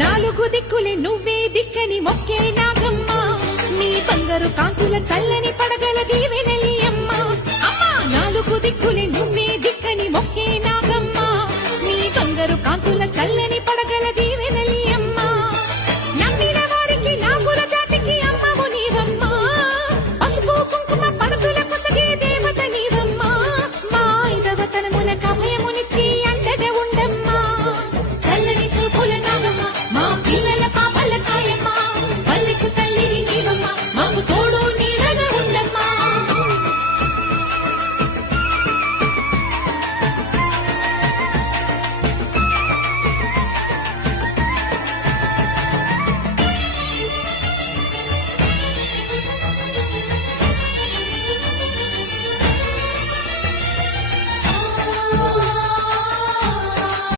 నాలుగు దిక్కులే నువ్వే దిక్కని మొక్కే నాగమ్మ నీ బంగారు కాంతుల చల్లని పడగల దీవెనలి అమ్మ అమ్మా నాలుగు దిక్కులే నువ్వే దిక్కని మొక్కే నాగమ్మ నీ బంగారు కాంతుల చల్లని పడగల దీవెనలి